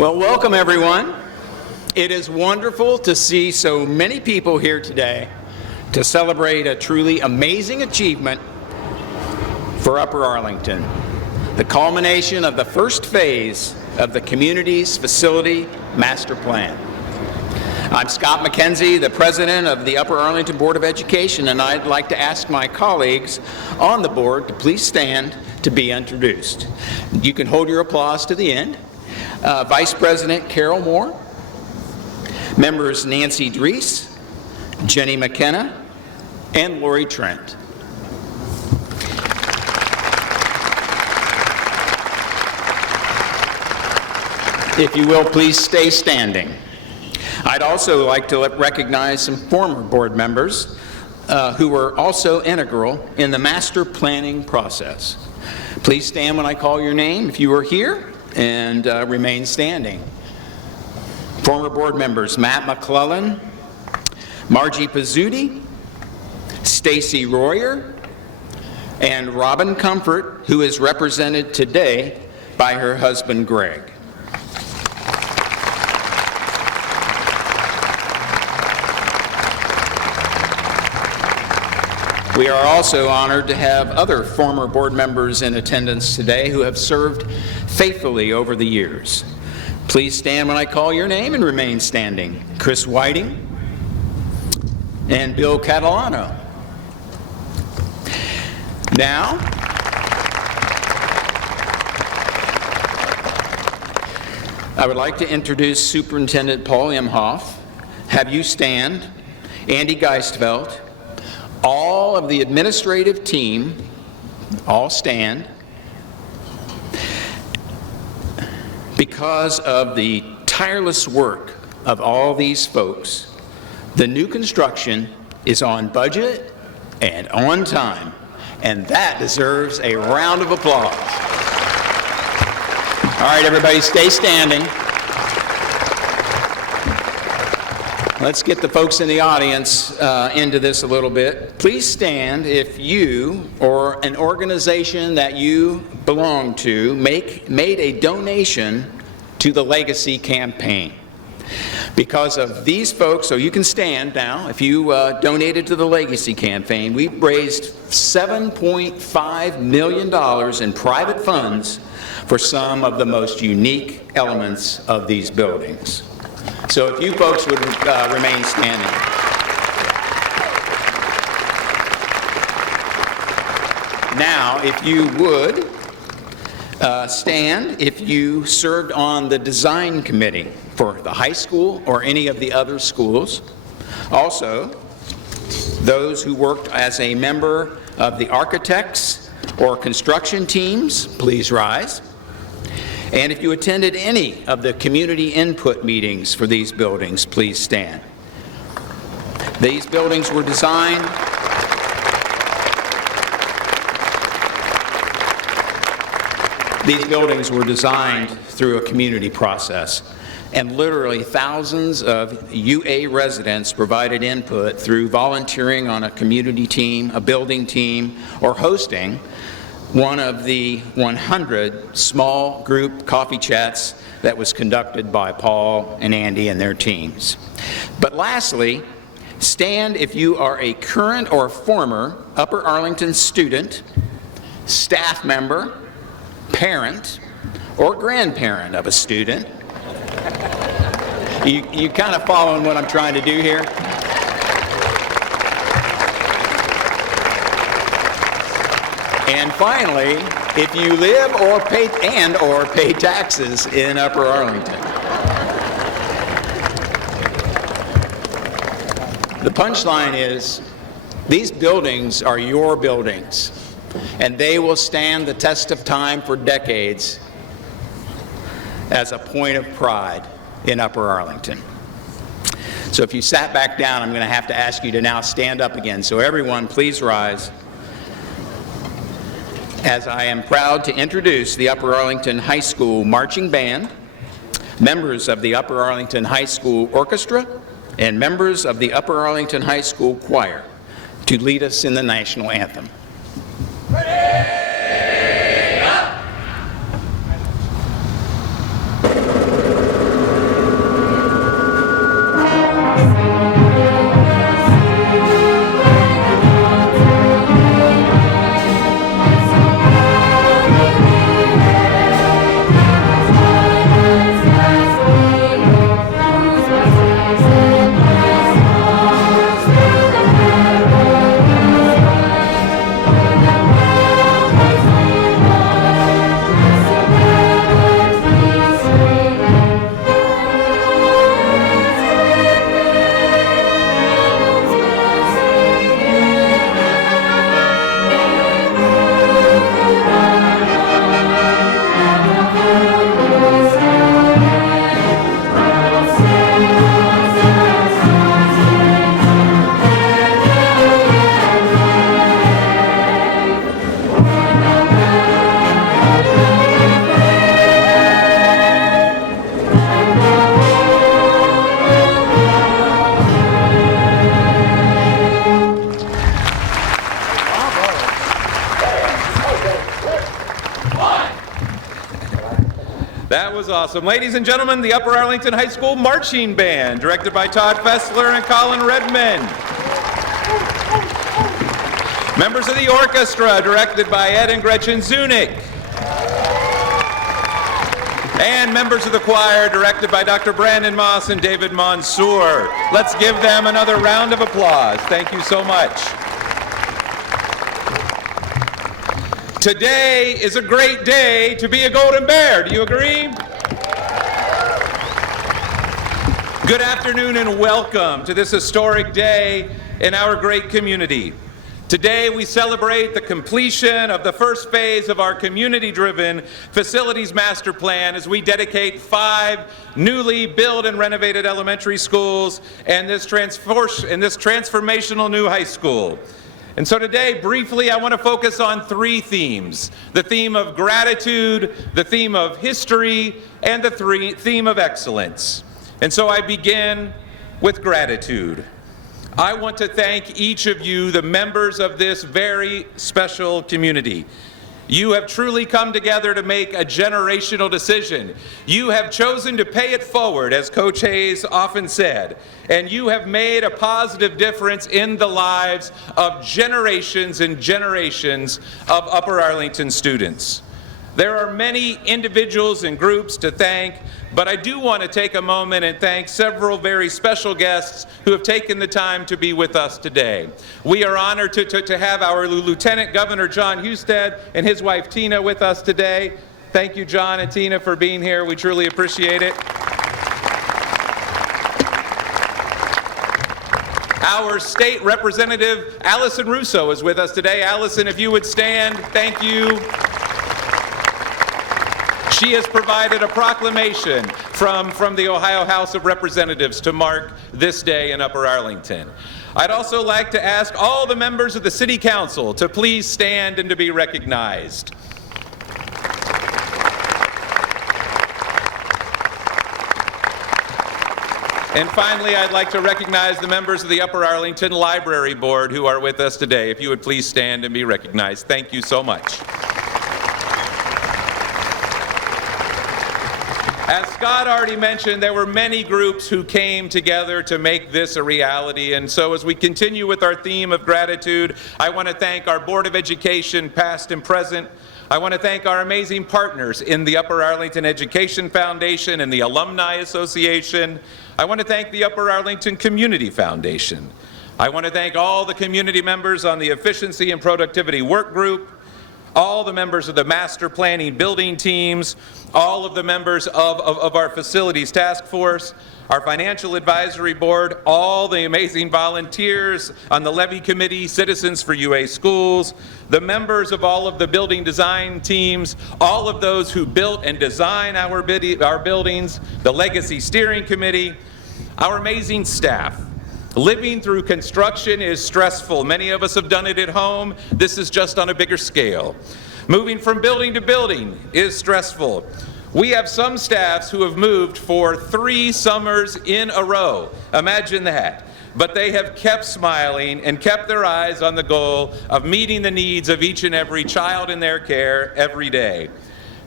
Well, welcome everyone. It is wonderful to see so many people here today to celebrate a truly amazing achievement for Upper Arlington, the culmination of the first phase of the community's facility master plan. I'm Scott McKenzie, the president of the Upper Arlington Board of Education, and I'd like to ask my colleagues on the board to please stand to be introduced. You can hold your applause to the end. Vice President Carol Moore, members Nancy Drees, Jenny McKenna, and Lori Trent. If you will, please stay standing. I'd also like to recognize some former board members who were also integral in the master planning process. Please stand when I call your name if you are here, and remain standing. Former board members Matt McClellan, Margie Pizzuti, Stacy Royer, and Robin Comfort, who is represented today by her husband Greg. We are also honored to have other former board members in attendance today who have served faithfully over the years. Please stand when I call your name and remain standing. Chris Whiting and Bill Catalano. Now, I would like to introduce Superintendent Paul Imhoff. Have you stand, Andy Geistveld, all of the administrative team, all stand. Because of the tireless work of all these folks, the new construction is on budget and on time, and that deserves a round of applause. All right, everybody, stay standing. Let's get the folks in the audience into this a little bit. Please stand if you or an organization that you belong to made a donation to the Legacy Campaign. Because of these folks, so you can stand now, if you donated to the Legacy Campaign, we've raised $7.5 million in private funds for some of the most unique elements of these buildings. So if you folks would remain standing. Now, if you would stand if you served on the design committee for the high school or any of the other schools. Also, those who worked as a member of the architects or construction teams, please rise. And if you attended any of the community input meetings for these buildings, please stand. These buildings were designed through a community process, and literally thousands of UA residents provided input through volunteering on a community team, a building team, or hosting one of the 100 small group coffee chats that was conducted by Paul and Andy and their teams. But lastly, stand if you are a current or former Upper Arlington student, staff member, parent, or grandparent of a student. You kind of following what I'm trying to do here? And finally, if you live or pay taxes in Upper Arlington. The punchline is, these buildings are your buildings, and they will stand the test of time for decades as a point of pride in Upper Arlington. So if you sat back down, I'm going to have to ask you to now stand up again. So everyone, please rise, as I am proud to introduce the Upper Arlington High School Marching Band, members of the Upper Arlington High School Orchestra, and members of the Upper Arlington High School Choir to lead us in the national anthem. Ready, up! awesome. Ladies and gentlemen, the Upper Arlington High School Marching Band, directed by Todd Fessler and Colin Redmond. Members of the orchestra, directed by Ed and Gretchen Zunick. And members of the choir, directed by Dr. Brandon Moss and David Mansour. Let's give them another round of applause. Thank you so much. Today is a great day to be a Golden Bear. Do you agree? Good afternoon and welcome to this historic day in our great community. Today we celebrate the completion of the first phase of our community-driven facilities master plan as we dedicate 5 newly built and renovated elementary schools and this transformational new high school. And so today, briefly, I want to focus on 3 themes: the theme of gratitude, the theme of history, and the theme of excellence. And so I begin with gratitude. I want to thank each of you, the members of this very special community. You have truly come together to make a generational decision. You have chosen to pay it forward, as Coach Hayes often said, and you have made a positive difference in the lives of generations and generations of Upper Arlington students. There are many individuals and groups to thank, but I do want to take a moment and thank several very special guests who have taken the time to be with us today. We are honored to have our Lieutenant Governor John Husted and his wife Tina with us today. Thank you, John and Tina, for being here. We truly appreciate it. Our State Representative Allison Russo is with us today. Allison, if you would stand, thank you. She has provided a proclamation from the Ohio House of Representatives to mark this day in Upper Arlington. I'd also like to ask all the members of the City Council to please stand and to be recognized. And finally, I'd like to recognize the members of the Upper Arlington Library Board who are with us today. If you would please stand and be recognized. Thank you so much. As Scott already mentioned, there were many groups who came together to make this a reality. And so as we continue with our theme of gratitude, I want to thank our Board of Education, past and present. I want to thank our amazing partners in the Upper Arlington Education Foundation and the Alumni Association. I want to thank the Upper Arlington Community Foundation. I want to thank all the community members on the Efficiency and Productivity Work Group, all the members of the master planning building teams, all of the members of our facilities task force, our financial advisory board, all the amazing volunteers on the levy committee, Citizens for UA Schools, the members of all of the building design teams, all of those who built and design our buildings, the legacy steering committee, our amazing staff. Living through construction is stressful. Many of us have done it at home. This is just on a bigger scale. Moving from building to building is stressful. We have some staffs who have moved for 3 summers in a row. Imagine that. But they have kept smiling and kept their eyes on the goal of meeting the needs of each and every child in their care every day.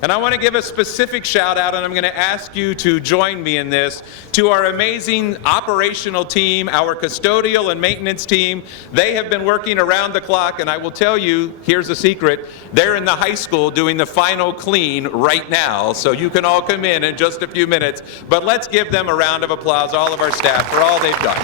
And I want to give a specific shout out, and I'm going to ask you to join me in this, to our amazing operational team, our custodial and maintenance team. They have been working around the clock, and I will tell you, here's a secret, they're in the high school doing the final clean right now, so you can all come in just a few minutes. But let's give them a round of applause, all of our staff, for all they've done.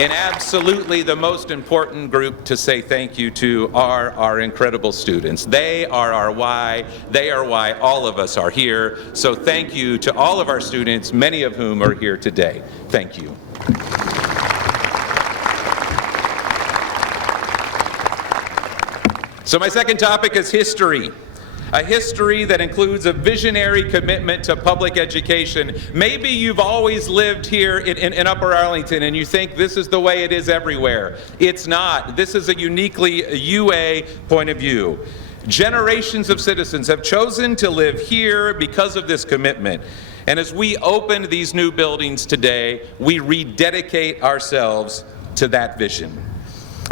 And absolutely the most important group to say thank you to are our incredible students. They are our why. They are why all of us are here. So thank you to all of our students, many of whom are here today. Thank you. So my second topic is history. A history that includes a visionary commitment to public education. Maybe you've always lived here in Upper Arlington and you think this is the way it is everywhere. It's not. This is a uniquely UA point of view. Generations of citizens have chosen to live here because of this commitment. And as we open these new buildings today, we rededicate ourselves to that vision.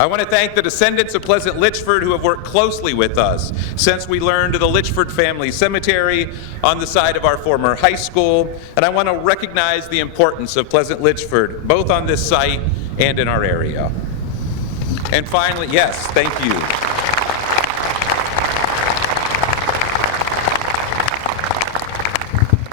I want to thank the descendants of Pleasant Litchford who have worked closely with us since we learned of the Litchford family cemetery on the site of our former high school. And I want to recognize the importance of Pleasant Litchford, both on this site and in our area. And finally, yes, thank you.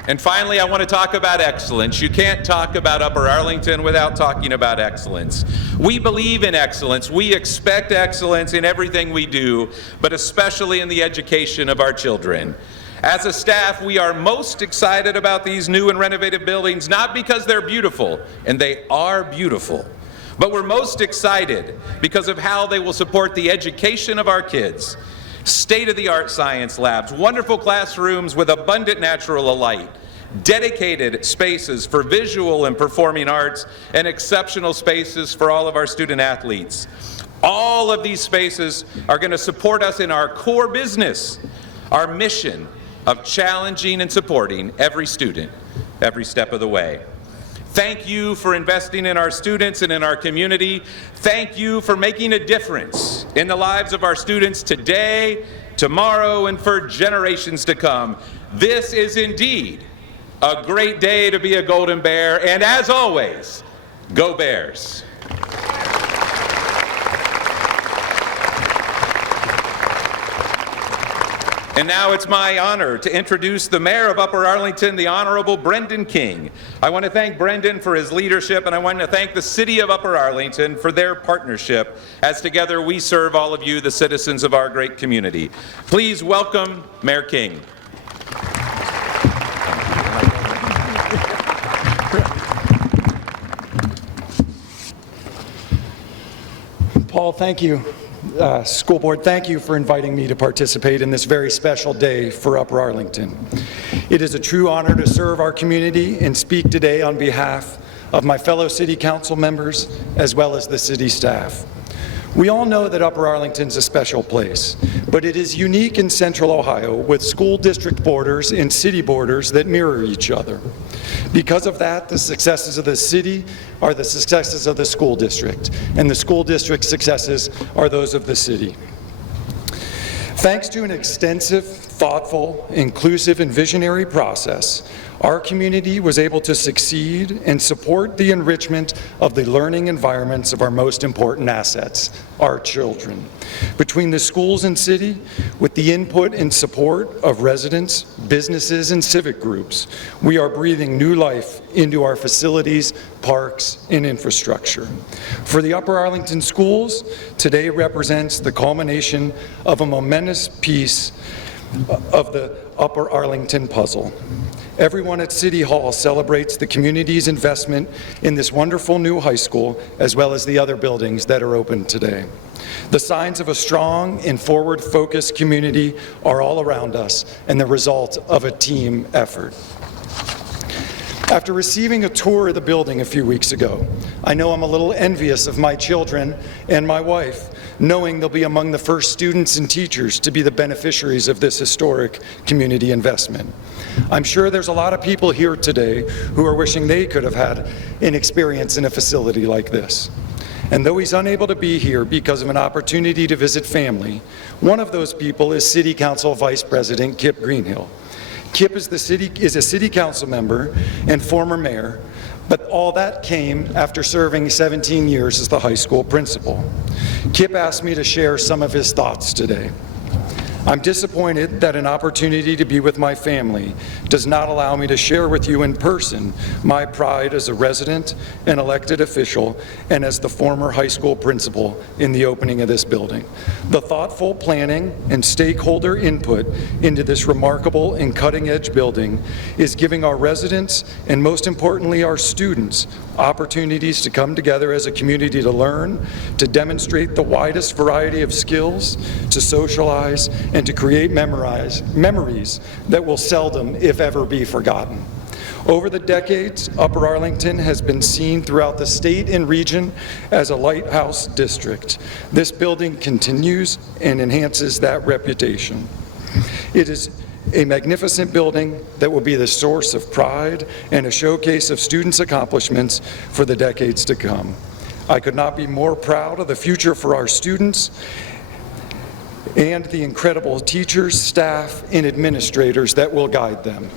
And finally, I want to talk about excellence. You can't talk about Upper Arlington without talking about excellence. We believe in excellence. We expect excellence in everything we do, but especially in the education of our children. As a staff, we are most excited about these new and renovated buildings, not because they're beautiful, and they are beautiful, but we're most excited because of how they will support the education of our kids. State-of-the-art science labs, wonderful classrooms with abundant natural light, dedicated spaces for visual and performing arts, and exceptional spaces for all of our student athletes. All of these spaces are going to support us in our core business, our mission of challenging and supporting every student, every step of the way. Thank you for investing in our students and in our community. Thank you for making a difference in the lives of our students today, tomorrow, and for generations to come. This is indeed a great day to be a Golden Bear, and as always, go Bears. And now it's my honor to introduce the Mayor of Upper Arlington, the Honorable Brendan King. I want to thank Brendan for his leadership, and I want to thank the City of Upper Arlington for their partnership as together we serve all of you, the citizens of our great community. Please welcome Mayor King. Paul, thank you. School Board, thank you for inviting me to participate in this very special day for Upper Arlington. It is a true honor to serve our community and speak today on behalf of my fellow City Council members as well as the city staff. We all know that Upper Arlington's a special place, but it is unique in Central Ohio with school district borders and city borders that mirror each other. Because of that, the successes of the city are the successes of the school district, and the school district's successes are those of the city. Thanks to an extensive, thoughtful, inclusive, and visionary process, our community was able to succeed and support the enrichment of the learning environments of our most important assets, our children. Between the schools and city, with the input and support of residents, businesses, and civic groups, we are breathing new life into our facilities, parks, and infrastructure. For the Upper Arlington Schools, today represents the culmination of a momentous piece of the Upper Arlington puzzle. Everyone at City Hall celebrates the community's investment in this wonderful new high school, as well as the other buildings that are open today. The signs of a strong and forward-focused community are all around us, and the result of a team effort. After receiving a tour of the building a few weeks ago, I know I'm a little envious of my children and my wife, knowing they'll be among the first students and teachers to be the beneficiaries of this historic community investment. I'm sure there's a lot of people here today who are wishing they could have had an experience in a facility like this. And though he's unable to be here because of an opportunity to visit family, one of those people is City Council Vice President Kip Greenhill. Kip is a city council member and former mayor, but all that came after serving 17 years as the high school principal. Kip asked me to share some of his thoughts today. I'm disappointed that an opportunity to be with my family does not allow me to share with you in person my pride as a resident and elected official and as the former high school principal in the opening of this building. The thoughtful planning and stakeholder input into this remarkable and cutting-edge building is giving our residents and most importantly our students opportunities to come together as a community to learn, to demonstrate the widest variety of skills, to socialize, and to create memories that will seldom, if ever, be forgotten. Over the decades, Upper Arlington has been seen throughout the state and region as a lighthouse district. This building continues and enhances that reputation. It is a magnificent building that will be the source of pride and a showcase of students' accomplishments for the decades to come. I could not be more proud of the future for our students and the incredible teachers, staff, and administrators that will guide them.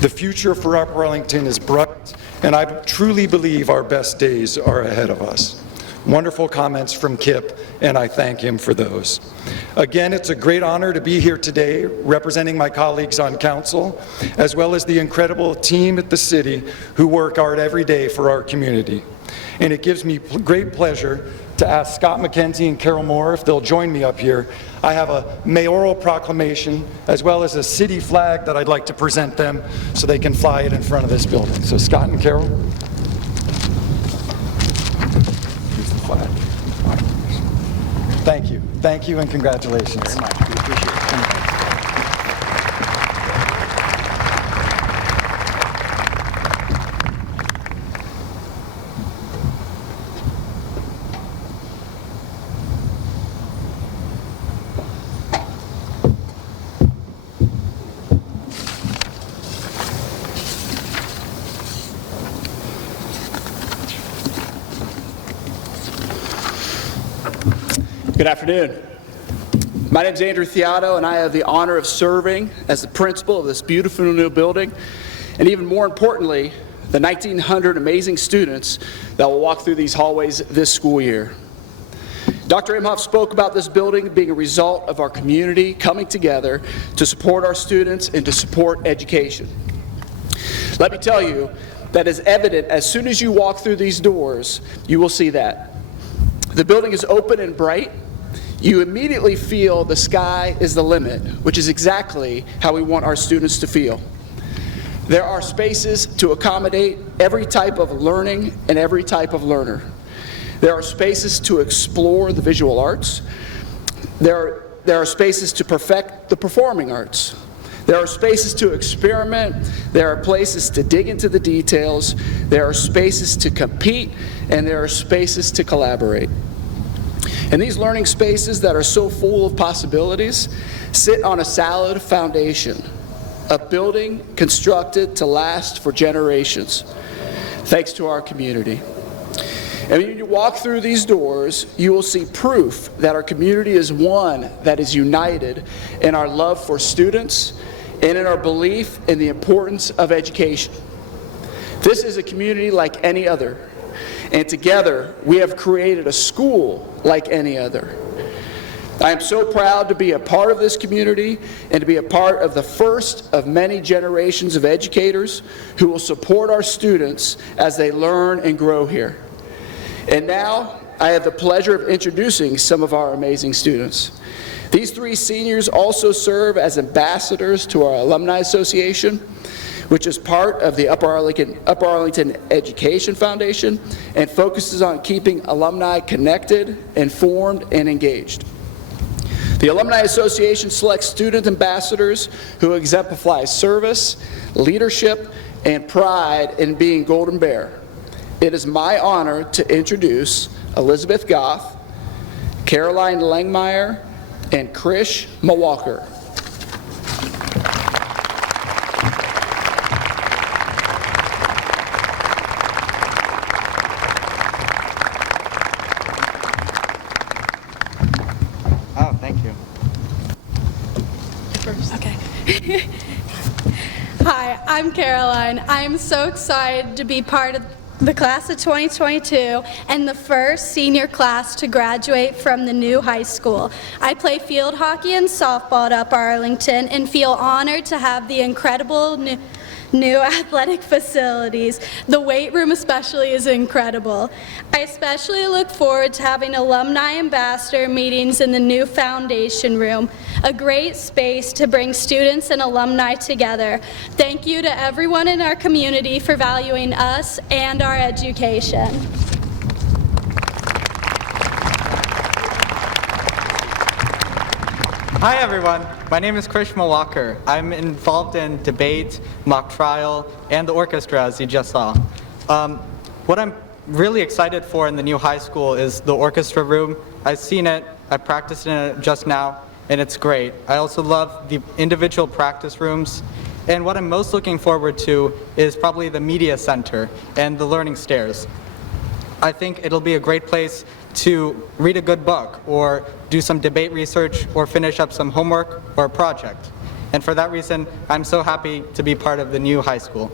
The future for Upper Arlington is bright, and I truly believe our best days are ahead of us. Wonderful comments from Kip, and I thank him for those. Again, it's a great honor to be here today representing my colleagues on council, as well as the incredible team at the city who work hard every day for our community. And it gives me great pleasure to ask Scott McKenzie and Carol Moore if they'll join me up here. I have a mayoral proclamation as well as a city flag that I'd like to present them so they can fly it in front of this building. So Scott and Carol. Here's the flag. Thank you, and congratulations. Very much. We appreciate it. Good afternoon. My name is Andrew Theotto, and I have the honor of serving as the principal of this beautiful new building, and even more importantly, the 1,900 amazing students that will walk through these hallways this school year. Dr. Imhoff spoke about this building being a result of our community coming together to support our students and to support education. Let me tell you that is evident as soon as you walk through these doors, you will see that. The building is open and bright. You immediately feel the sky is the limit, which is exactly how we want our students to feel. There are spaces to accommodate every type of learning and every type of learner. There are spaces to explore the visual arts. There are spaces to perfect the performing arts. There are spaces to experiment. There are places to dig into the details. There are spaces to compete, and there are spaces to collaborate. And these learning spaces that are so full of possibilities sit on a solid foundation, a building constructed to last for generations, thanks to our community. And when you walk through these doors, you will see proof that our community is one that is united in our love for students and in our belief in the importance of education. This is a community like any other, and together we have created a school like any other. I am so proud to be a part of this community and to be a part of the first of many generations of educators who will support our students as they learn and grow here. And now I have the pleasure of introducing some of our amazing students. These three seniors also serve as ambassadors to our Alumni Association, which is part of the Upper Arlington Education Foundation and focuses on keeping alumni connected, informed, and engaged. The Alumni Association selects student ambassadors who exemplify service, leadership, and pride in being Golden Bear. It is my honor to introduce Elizabeth Goff, Caroline Langmeyer, and Krish Mawalkar. Oh, thank you. Okay. Hi, I'm Caroline. I'm so excited to be part of the class of 2022 and the first senior class to graduate from the new high school. I play field hockey and softball at Upper Arlington and feel honored to have the incredible new athletic facilities. The weight room especially is incredible. I especially look forward to having alumni ambassador meetings in the new foundation room, a great space to bring students and alumni together. Thank you to everyone in our community for valuing us and our education. Hi, everyone. My name is Krish Mawalkar. I'm involved in debate, mock trial, and the orchestra, as you just saw. What I'm really excited for in the new high school is the orchestra room. I've seen it, I practiced in it just now, and it's great. I also love the individual practice rooms. And what I'm most looking forward to is probably the media center and the learning stairs. I think it'll be a great place to read a good book or do some debate research or finish up some homework or a project. And for that reason, I'm so happy to be part of the new high school.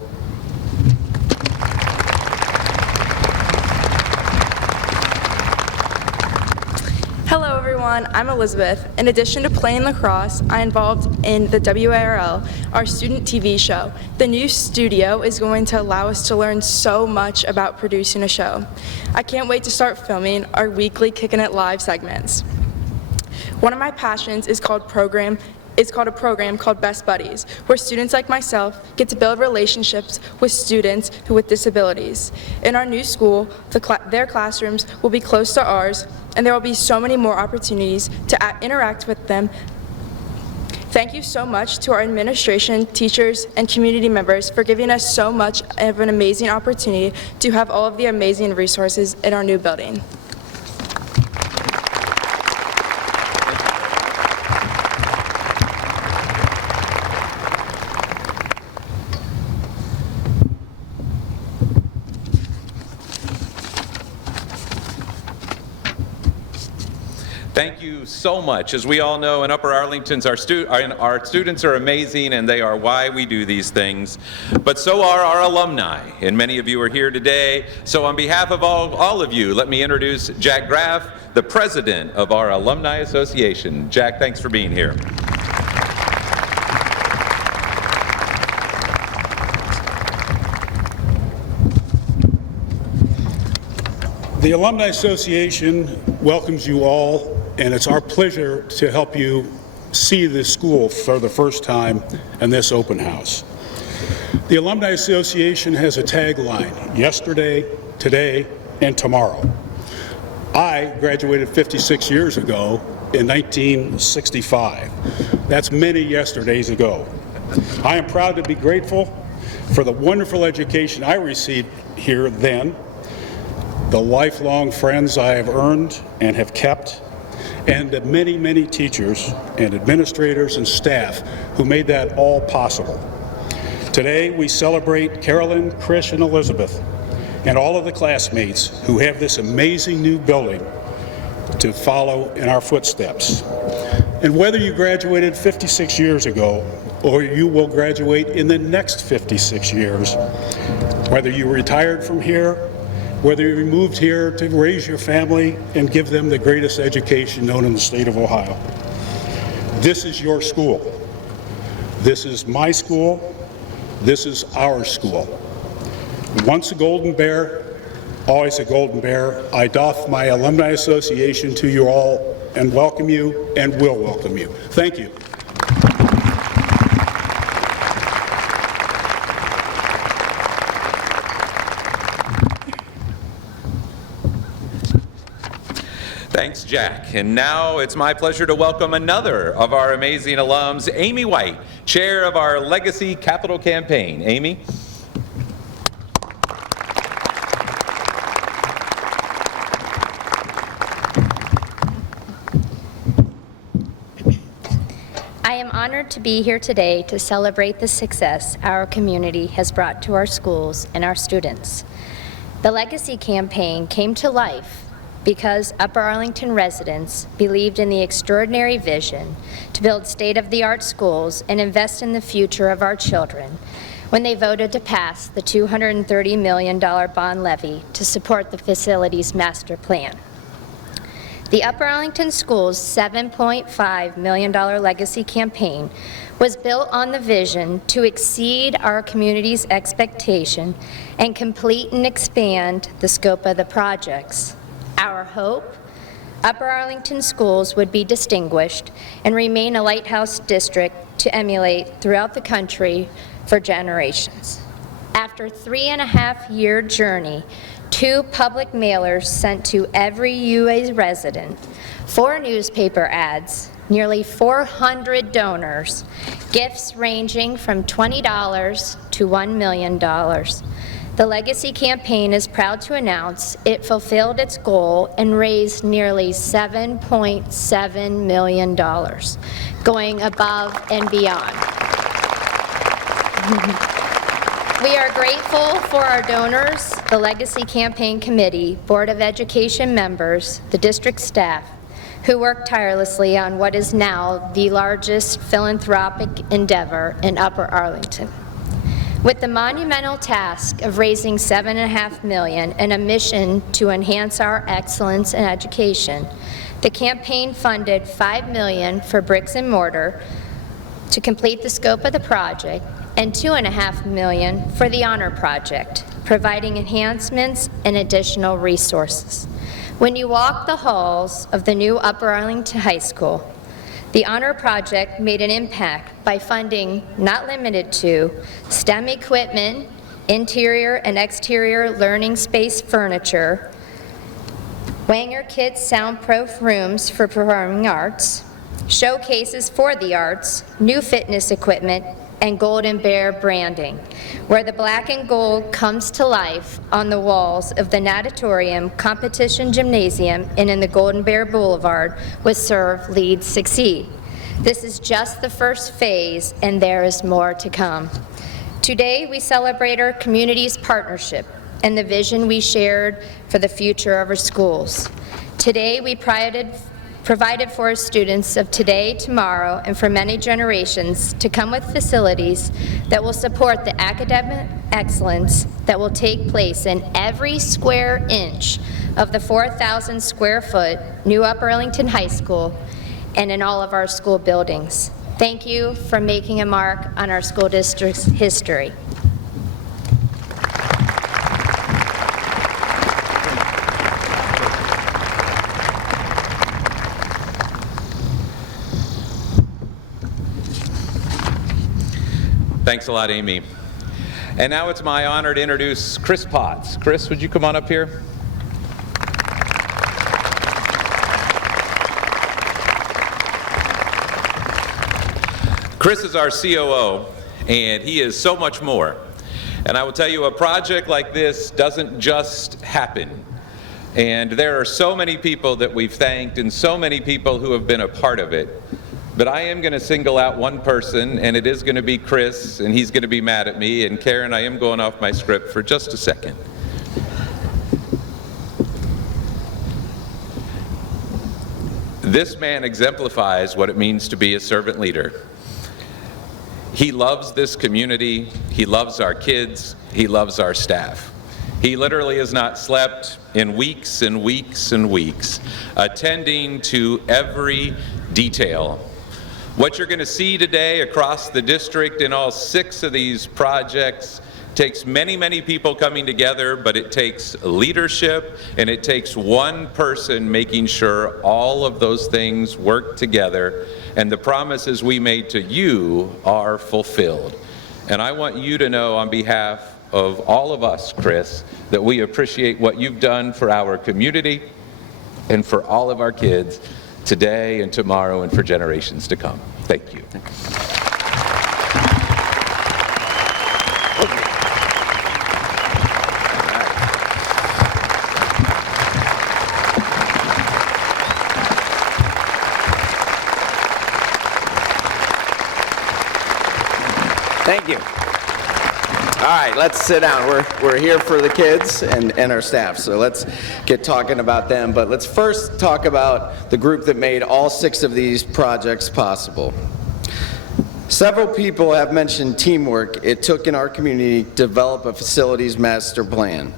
Hello everyone, I'm Elizabeth. In addition to playing lacrosse, I'm involved in the WARL, our student TV show. The new studio is going to allow us to learn so much about producing a show. I can't wait to start filming our weekly Kickin' It Live segments. One of my passions is called a program called Best Buddies, where students like myself get to build relationships with students with disabilities. In our new school, their classrooms will be close to ours, and there will be so many more opportunities to interact with them. Thank you so much to our administration, teachers, and community members for giving us so much of an amazing opportunity to have all of the amazing resources in our new building. Thank you so much. As we all know, in Upper Arlington, our students are amazing, and they are why we do these things. But so are our alumni, and many of you are here today. So on behalf of all of you, let me introduce Jack Graff, the president of our Alumni Association. Jack, thanks for being here. The Alumni Association welcomes you all, and it's our pleasure to help you see this school for the first time in this open house. The Alumni Association has a tagline: yesterday, today, and tomorrow. I graduated 56 years ago in 1965. That's many yesterdays ago. I am proud to be grateful for the wonderful education I received here then, the lifelong friends I have earned and have kept, and the many, many teachers and administrators and staff who made that all possible. Today we celebrate Carolyn, Chris, and Elizabeth, and all of the classmates who have this amazing new building to follow in our footsteps. And whether you graduated 56 years ago or you will graduate in the next 56 years, whether you retired from here, whether you moved here to raise your family and give them the greatest education known in the state of Ohio, this is your school. This is my school. This is our school. Once a Golden Bear, always a Golden Bear. I doff my Alumni Association to you all and welcome you and will welcome you. Thank you. Thanks, Jack. And now it's my pleasure to welcome another of our amazing alums, Amy White, chair of our Legacy Capital Campaign. Amy? I am honored to be here today to celebrate the success our community has brought to our schools and our students. The Legacy Campaign came to life because Upper Arlington residents believed in the extraordinary vision to build state-of-the-art schools and invest in the future of our children when they voted to pass the $230 million bond levy to support the facilities master plan. The Upper Arlington Schools' $7.5 million Legacy Campaign was built on the vision to exceed our community's expectation and complete and expand the scope of the projects. Our hope, Upper Arlington Schools would be distinguished and remain a lighthouse district to emulate throughout the country for generations. After a 3.5-year journey, 2 public mailers sent to every UA resident, 4 newspaper ads, nearly 400 donors, gifts ranging from $20 to $1 million. The Legacy Campaign is proud to announce it fulfilled its goal and raised nearly $7.7 million, going above and beyond. We are grateful for our donors, the Legacy Campaign Committee, Board of Education members, the district staff, who work tirelessly on what is now the largest philanthropic endeavor in Upper Arlington. With the monumental task of raising $7.5 million and a mission to enhance our excellence in education, the campaign funded $5 million for bricks and mortar to complete the scope of the project and $2.5 million for the Honor Project, providing enhancements and additional resources. When you walk the halls of the new Upper Arlington High School, the Honor Project made an impact by funding, not limited to, STEM equipment, interior and exterior learning space furniture, Wanger Kids soundproof rooms for performing arts, showcases for the arts, new fitness equipment, and Golden Bear branding, where the black and gold comes to life on the walls of the Natatorium Competition Gymnasium and in the Golden Bear Boulevard with Serve, Lead, Succeed. This is just the first phase, and there is more to come. Today, we celebrate our community's partnership and the vision we shared for the future of our schools. Today, we provided for our students of today, tomorrow, and for many generations to come with facilities that will support the academic excellence that will take place in every square inch of the 4,000 square foot new Upper Arlington High School and in all of our school buildings. Thank you for making a mark on our school district's history. Thanks a lot, Amy. And now it's my honor to introduce Chris Potts. Chris, would you come on up here? Chris is our COO, and he is so much more. And I will tell you, a project like this doesn't just happen. And there are so many people that we've thanked and so many people who have been a part of it. But I am going to single out one person, and it is going to be Chris, and he's going to be mad at me. And Karen, I am going off my script for just a second. This man exemplifies what it means to be a servant leader. He loves this community, he loves our kids, he loves our staff. He literally has not slept in weeks and weeks and weeks, attending to every detail. What you're going to see today across the district in all 6 of these projects takes many, many people coming together, but it takes leadership and it takes one person making sure all of those things work together and the promises we made to you are fulfilled. And I want you to know on behalf of all of us, Chris, that we appreciate what you've done for our community and for all of our kids today and tomorrow and for generations to come. Thank you. Thank you. All right, let's sit down. We're here for the kids and our staff, so let's get talking about them. But let's first talk about the group that made all 6 of these projects possible. Several people have mentioned teamwork it took in our community to develop a facilities master plan.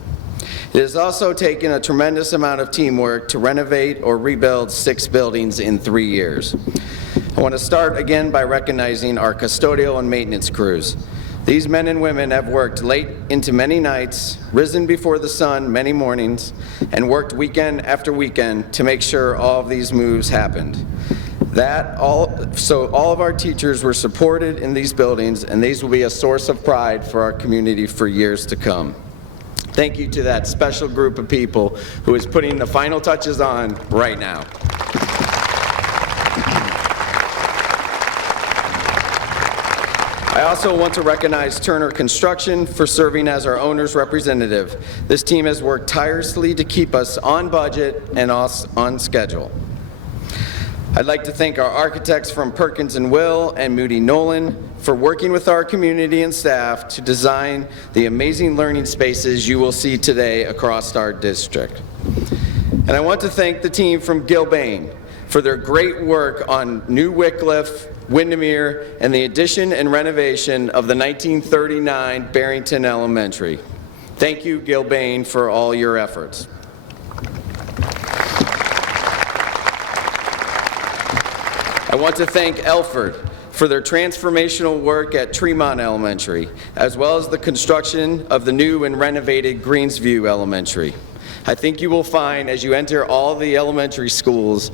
It has also taken a tremendous amount of teamwork to renovate or rebuild 6 buildings in 3 years. I want to start again by recognizing our custodial and maintenance crews. These men and women have worked late into many nights, risen before the sun many mornings, and worked weekend after weekend to make sure all of these moves happened. So all of our teachers were supported in these buildings, and these will be a source of pride for our community for years to come. Thank you to that special group of people who is putting the final touches on right now. I also want to recognize Turner Construction for serving as our owner's representative. This team has worked tirelessly to keep us on budget and on schedule. I'd like to thank our architects from Perkins & Will and Moody Nolan for working with our community and staff to design the amazing learning spaces you will see today across our district. And I want to thank the team from Gilbane for their great work on New Wycliffe, Windermere, and the addition and renovation of the 1939 Barrington Elementary. Thank you, Gilbane, for all your efforts. I want to thank Elford for their transformational work at Tremont Elementary, as well as the construction of the new and renovated Greensview Elementary. I think you will find as you enter all the elementary schools,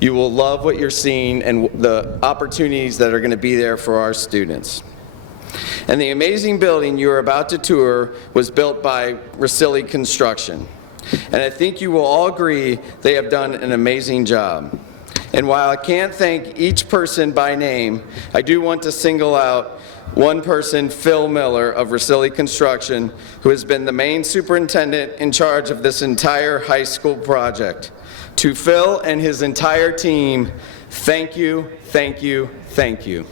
you will love what you're seeing and the opportunities that are going to be there for our students. And the amazing building you are about to tour was built by Russilli Construction. And I think you will all agree they have done an amazing job. And while I can't thank each person by name, I do want to single out one person, Phil Miller of Russilli Construction, who has been the main superintendent in charge of this entire high school project. To Phil and his entire team, thank you, thank you, thank you.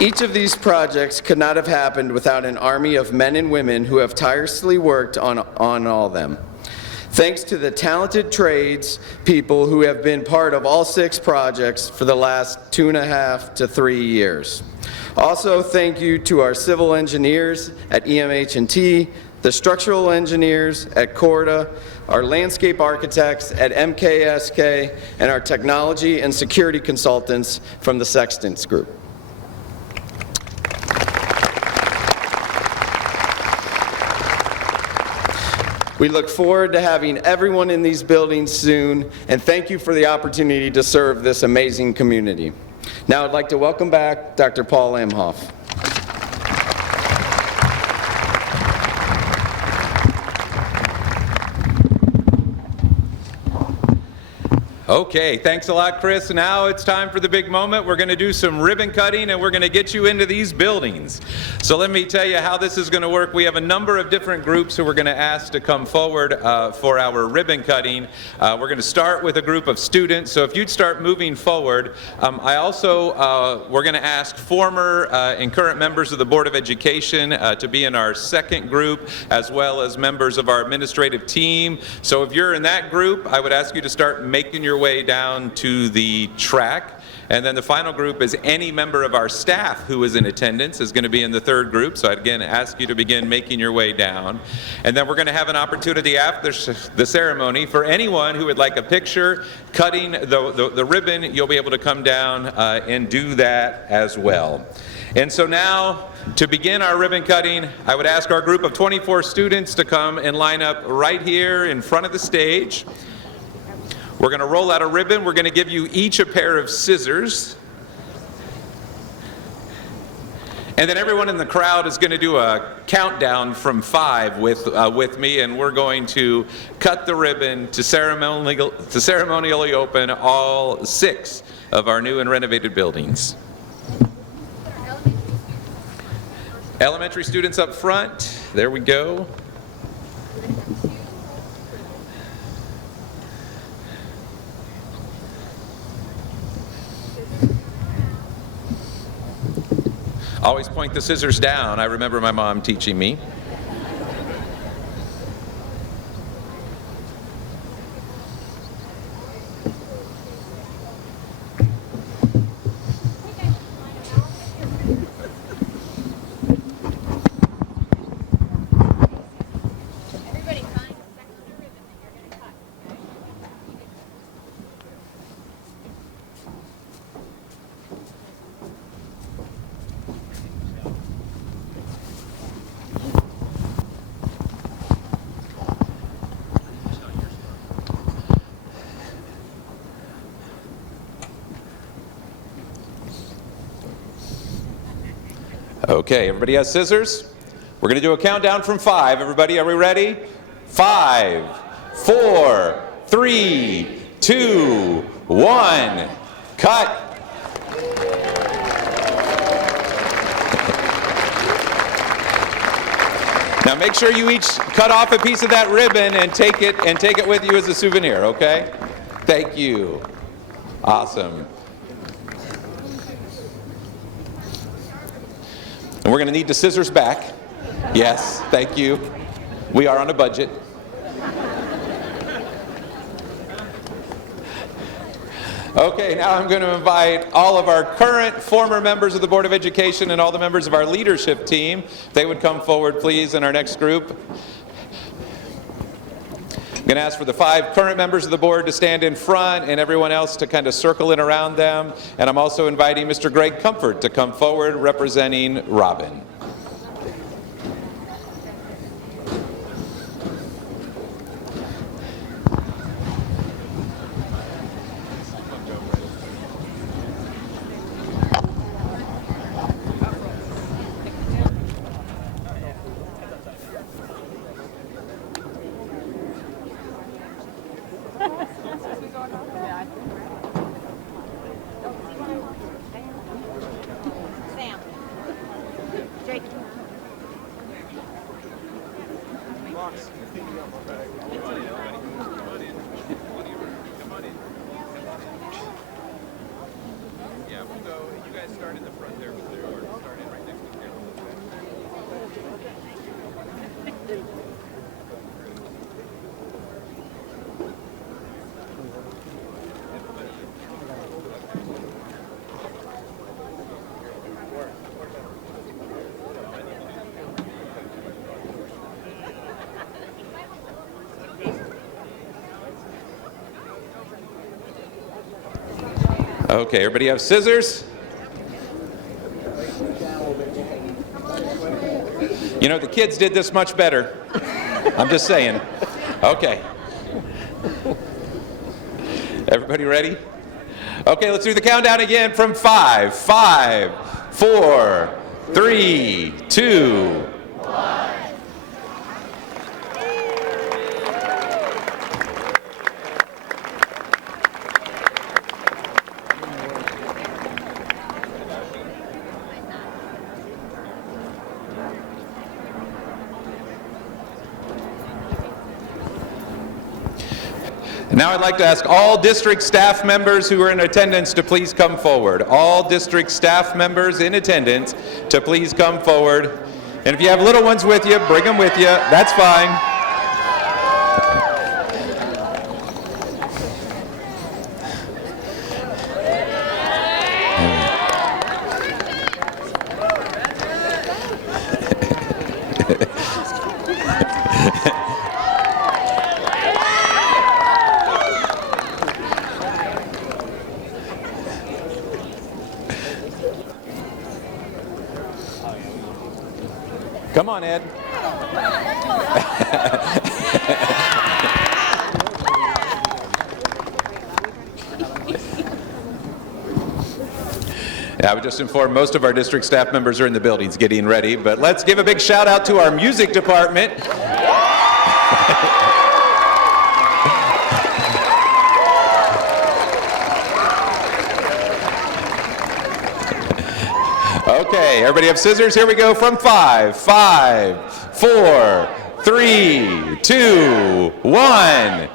Each of these projects could not have happened without an army of men and women who have tirelessly worked on all of them. Thanks to the talented trades people who have been part of all 6 projects for the last 2.5 to 3 years. Also, thank you to our civil engineers at EMH&T, the structural engineers at Corda, our landscape architects at MKSK, and our technology and security consultants from the Sextants Group. We look forward to having everyone in these buildings soon, and thank you for the opportunity to serve this amazing community. Now I'd like to welcome back Dr. Paul Amhoff. Okay, thanks a lot, Chris. Now it's time for the big moment. We're going to do some ribbon cutting, and we're going to get you into these buildings. So let me tell you how this is going to work. We have a number of different groups who we're going to ask to come forward for our ribbon cutting. We're going to start with a group of students. So if you'd start moving forward. We're going to ask former and current members of the Board of Education to be in our second group, as well as members of our administrative team. So if you're in that group, I would ask you to start making your way down to the track. And then the final group is any member of our staff who is in attendance is going to be in the third group. So I'd again ask you to begin making your way down. And then we're going to have an opportunity after the ceremony for anyone who would like a picture cutting the ribbon. You'll be able to come down and do that as well. And so now, to begin our ribbon cutting, I would ask our group of 24 students to come and line up right here in front of the stage. We're going to roll out a ribbon. We're going to give you each a pair of scissors. And then everyone in the crowd is going to do a countdown from 5 with me, and we're going to cut the ribbon to ceremonially open all 6 of our new and renovated buildings. Elementary students up front. There we go. Always point the scissors down. I remember my mom teaching me. Okay, everybody has scissors? We're going to do a countdown from 5. Everybody, are we ready? 5, 4, 3, 2, 1, cut. Now make sure you each cut off a piece of that ribbon and take it with you as a souvenir, okay? Thank you. Awesome. And we're going to need the scissors back. Yes, thank you. We are on a budget. Okay, now I'm going to invite all of our current former members of the Board of Education and all the members of our leadership team. If they would come forward, please, in our next group. I'm going to ask for the 5 current members of the board to stand in front and everyone else to kind of circle in around them. And I'm also inviting Mr. Greg Comfort to come forward representing Robin. Okay, everybody have scissors? You know, the kids did this much better. I'm just saying. Okay. Everybody ready? Okay, let's do the countdown again from 5. 5, 4, 3, 2, Now I'd like to ask all district staff members who are in attendance to please come forward. All district staff members in attendance to please come forward. And if you have little ones with you, bring them with you. That's fine. Come on, Ed. Yeah, I would just inform most of our district staff members are in the buildings getting ready, but let's give a big shout out to our music department. Okay, everybody have scissors? Here we go from 5, 5, 4, 3, 2, 1.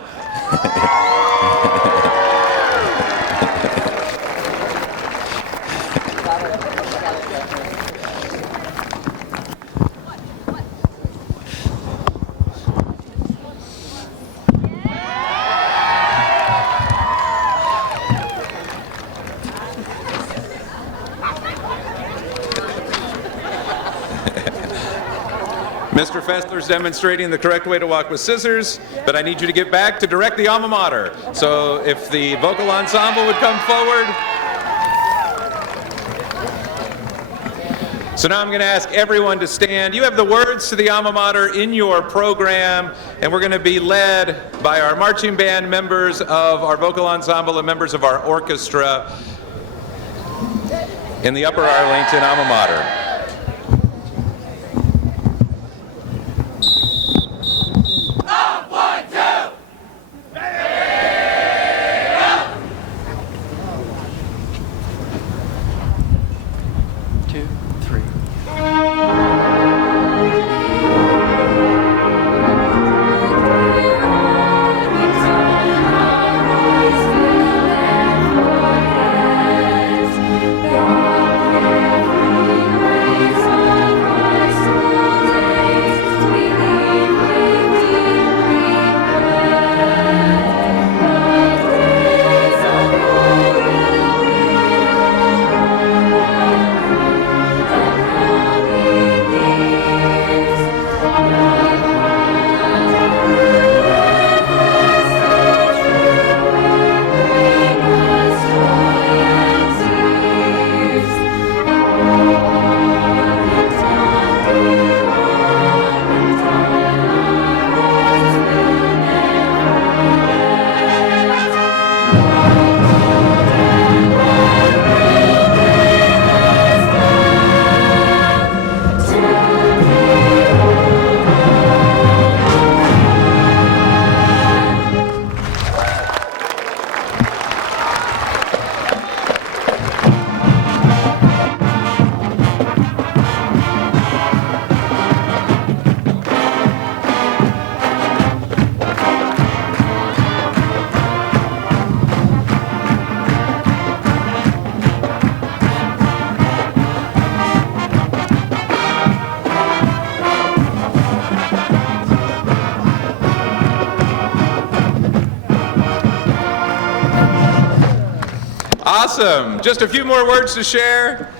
Mr. Fessler's demonstrating the correct way to walk with scissors, but I need you to get back to direct the alma mater. So if the vocal ensemble would come forward. So now I'm going to ask everyone to stand. You have the words to the alma mater in your program, and we're going to be led by our marching band members of our vocal ensemble and members of our orchestra in the Upper Arlington alma mater. Awesome. Just a few more words to share.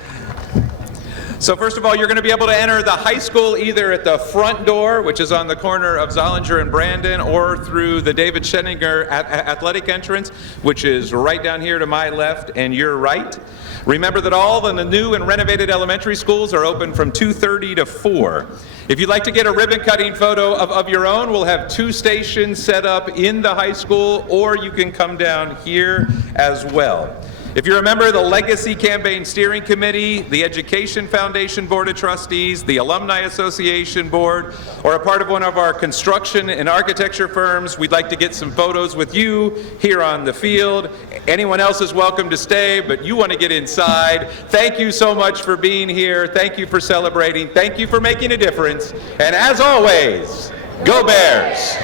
So first of all, you're going to be able to enter the high school either at the front door, which is on the corner of Zollinger and Brandon, or through the David Scheninger athletic entrance, which is right down here to my left and your right. Remember that all the new and renovated elementary schools are open from 2:30 to 4. If you'd like to get a ribbon cutting photo of your own, we'll have 2 stations set up in the high school, or you can come down here as well. If you're a member of the Legacy Campaign Steering Committee, the Education Foundation Board of Trustees, the Alumni Association Board, or a part of one of our construction and architecture firms, we'd like to get some photos with you here on the field. Anyone else is welcome to stay, but you want to get inside. Thank you so much for being here. Thank you for celebrating. Thank you for making a difference. And as always, go Bears!